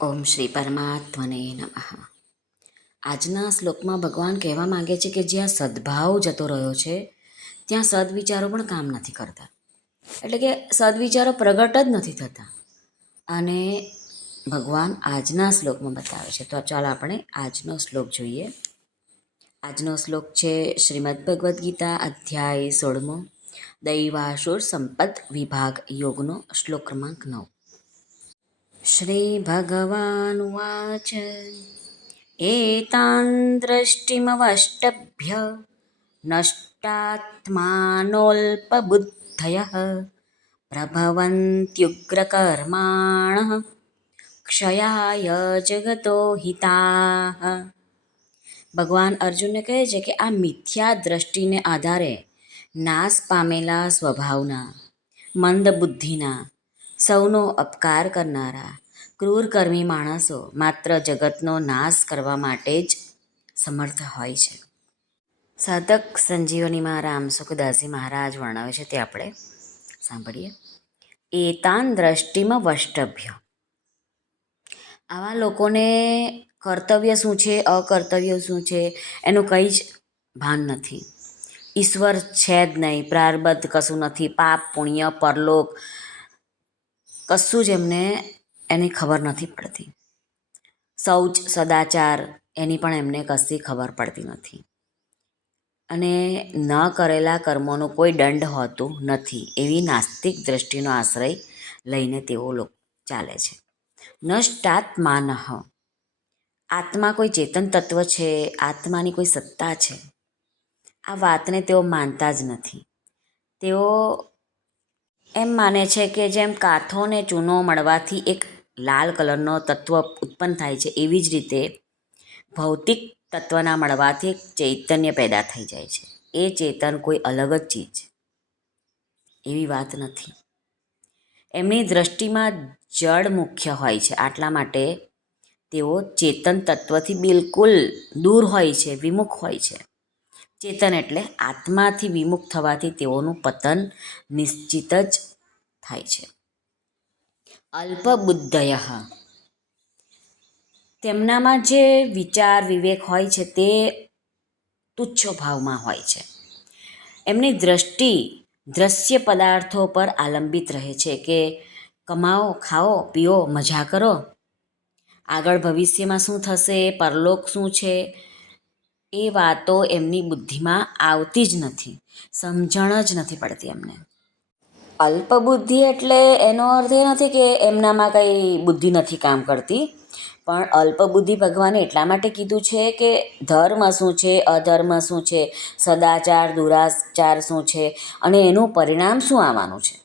ઓમ શ્રી પરમાત્મને નમઃ. આજના શ્લોકમાં ભગવાન કહેવા માંગે છે કે જ્યાં સદ્ભાવ જતો રહ્યો છે ત્યાં સદવિચારો પણ કામ નથી કરતા. એટલે કે સદવિચારો પ્રગટ જ નથી થતા. અને ભગવાન આજના શ્લોકમાં બતાવે છે. તો ચાલો આપણે આજનો શ્લોક જોઈએ. આજનો શ્લોક છે શ્રીમદ્ ભગવદ્ ગીતા અધ્યાય 16, દૈવાસુર સંપદ વિભાગ યોગનો શ્લોક ક્રમાંક 9. श्रीभगवानुवाच एतान् दृष्टिमवष्टभ्य नष्टात्मानोऽल्पबुद्धयः प्रभवन्त्युग्रकर्माणः क्षयाय जगतो हिताः. ભગવાન અર્જુનને કહે છે કે આ મિથ્યા દ્રષ્ટિને આધારે નાશ પામેલા સ્વભાવના, મંદ બુદ્ધિના, સૌનો અપકાર કરનારા, ક્રૂરકર્મી માણસો માત્ર જગતનો નાશ કરવા માટે જ સમર્થ હોય છે. સાધક સંજીવનીમાં રામ સુખદાસજી મહારાજ વર્ણવે છે તે આપણે સાંભળીએ. એતાન દ્રષ્ટિમાં વષ્ટભ્ય. આવા લોકોને કર્તવ્ય શું છે, અકર્તવ્ય શું છે એનું કંઈ જ ભાન નથી. ઈશ્વર છે જ નહીં, પ્રારબ્ધ કશું નથી, પાપ પુણ્ય પરલોક કશું જ એની ખબર નથી પડતી. શૌચ સદાચાર એની પણ એમને કશી ખબર પડતી નથી. અને ન કરેલા કર્મોનું કોઈ દંડ હોતું નથી એવી નાસ્તિક દ્રષ્ટિનો આશ્રય લઈને તેઓ લોકો ચાલે છે. નષ્ટાત્માનઃ. આત્મા કોઈ ચેતન તત્વ છે, આત્માની કોઈ સત્તા છે, આ વાતને તેઓ માનતા જ નથી. તેઓ એમ માને છે કે જેમ કાથો ને ચૂનો મળવાથી એક લાલ કલરનો તત્વ ઉત્પન્ન થાય છે, એવી જ રીતે ભૌતિક તત્વના મળવાથી એક ચૈતન્ય પેદા થઈ જાય છે. એ ચેતન કોઈ અલગ જ ચીજ એવી વાત નથી. એમની દ્રષ્ટિમાં જડ મુખ્ય હોય છે, આટલા માટે તેઓ ચેતન તત્વથી બિલકુલ દૂર હોય છે, વિમુખ હોય છે. ચેતન એટલે આત્માથી વિમુખ થવાથી તેઓનું પતન નિશ્ચિત જ થાય છે. અલ્પબુદ્ધય. તેમનામાં જે વિચાર વિવેક હોય છે તે તુચ્છ ભાવમાં હોય છે. એમની દ્રષ્ટિ દ્રશ્ય પદાર્થો પર આલંબિત રહે છે કે કમાઓ, ખાઓ, પીઓ, મજા કરો, આગળ ભવિષ્યમાં શું થશે, પરલોક શું છે, એ વાતો એમની બુદ્ધિમાં આવતી જ નથી, સમજણ જ નથી પડતી એમને. અલ્પબુદ્ધિ એટલે એનો અર્થ એ નથી કે એમનામાં કંઈ બુદ્ધિ નથી કામ કરતી, પણ અલ્પબુદ્ધિ ભગવાને એટલા માટે કીધું છે કે ધર્મ શું છે, અધર્મ શું છે, સદાચાર દુરાચાર શું છે અને એનું પરિણામ શું આવવાનું છે,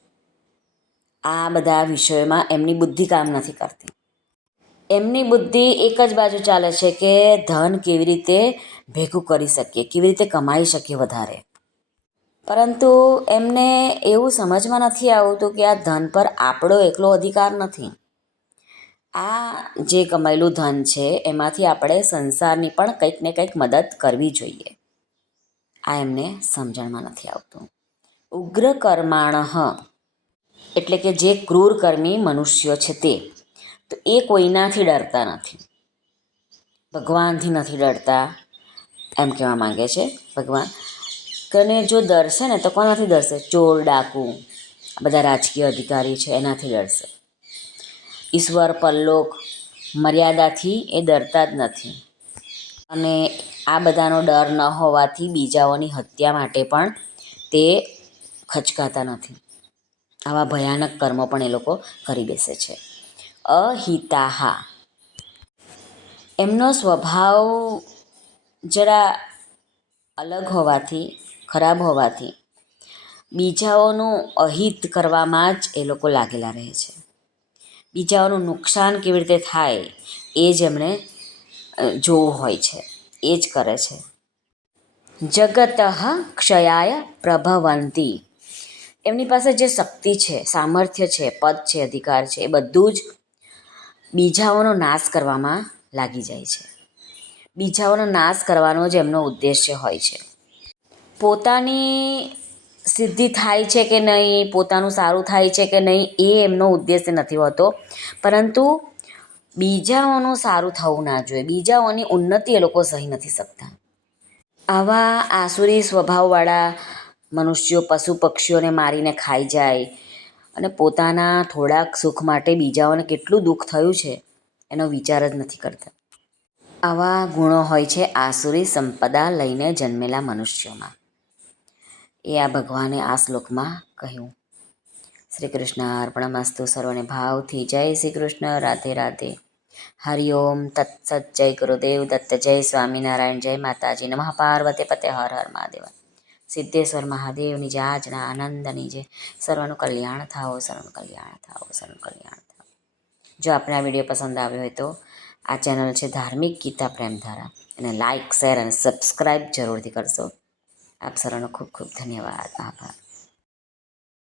આ બધા વિષયોમાં એમની બુદ્ધિ કામ નથી કરતી. એમની બુદ્ધિ એક જ બાજુ ચાલે છે કે ધન કેવી રીતે ભેગું કરી શકીએ, કેવી રીતે કમાઈ શકીએ વધારે. પરંતુ એમને એવું સમજમાં નથી આવતું કે આ ધન પર આપણો એકલો અધિકાર નથી. આ જે કમાયેલું ધન છે એમાંથી આપણે સંસારની પણ કંઈક ને કંઈક મદદ કરવી જોઈએ. આ એમને સમજણમાં નથી આવતું. ઉગ્ર કર્માણઃ એટલે કે જે ક્રૂરકર્મી મનુષ્યો છે તે, તો એ કોઈનાથી ડરતા નથી, ભગવાનથી નથી ડરતા એમ કહેવા માંગે છે ભગવાન. અને જો ડરશે ને તો કોનાથી ડરશે? ચોર, ડાકુ, બધા રાજકીય અધિકારી છે એનાથી ડરશે. ઈશ્વર, પરલોક, મર્યાદાથી એ ડરતા જ નથી. અને આ બધાનો ડર ન હોવાથી બીજાઓની હત્યા માટે પણ તે ખચકાતા નથી. આવા ભયાનક કર્મો પણ એ લોકો કરી બેસે છે. અહિતાહા. એમનો સ્વભાવ જરા અલગ હોવાથી, ખરાબ હોવાથી બીજાઓનું અહિત કરવામાં જ એ લોકો લાગેલા રહે છે. બીજાઓનું નુકસાન કેવી રીતે થાય એ જ એમણે જોવું હોય છે, એ જ કરે છે. જગત ક્ષયાય પ્રભવંતી. એમની પાસે જે શક્તિ છે, સામર્થ્ય છે, પદ છે, અધિકાર છે, એ બધું જ બીજાઓનો નાશ કરવામાં લાગી જાય છે. બીજાઓનો નાશ કરવાનો જ એમનો ઉદ્દેશ્ય હોય છે. પોતાની સિદ્ધિ થાય છે કે નહીં, પોતાનું સારું થાય છે કે નહીં, એ એમનો ઉદ્દેશ્ય નથી હોતો, પરંતુ બીજાઓનું સારું થવું ના જોઈએ, બીજાઓની ઉન્નતિ એ લોકો સહી નથી શકતા. આવા આસુરી સ્વભાવવાળા મનુષ્યો પશુ પક્ષીઓને મારીને ખાઈ જાય અને પોતાના થોડાક સુખ માટે બીજાઓને કેટલું દુઃખ થયું છે એનો વિચાર જ નથી કરતા. આવા ગુણો હોય છે આસુરી સંપદા લઈને જન્મેલા મનુષ્યોમાં. એ આ ભગવાને આ શ્લોકમાં કહ્યું. શ્રી કૃષ્ણ અર્પણમસ્તુ. સર્વને ભાવથી જય શ્રી કૃષ્ણ. રાધે રાધે. હરિઓમ તત્સત. જય ગુરુદેવ દત્ત. જય સ્વામિનારાયણ. જય માતાજી. નમઃ પાર્વતી પતે. હર હર મહાદેવ. સિદ્ધેશ્વર મહાદેવની જય. આજના આનંદની જય. સર્વનું કલ્યાણ થાઓ, સર્વનું કલ્યાણ થાઓ, સર્વનું કલ્યાણ થાઓ. જો આપણે આ વિડીયો પસંદ આવ્યો હોય તો આ ચેનલ છે ધાર્મિક ગીતા પ્રેમધારા, અને લાઇક, શેર અને સબસ્ક્રાઈબ જરૂરથી કરશો. આપ સર્વનો ખૂબ ખૂબ ધન્યવાદ. આભાર.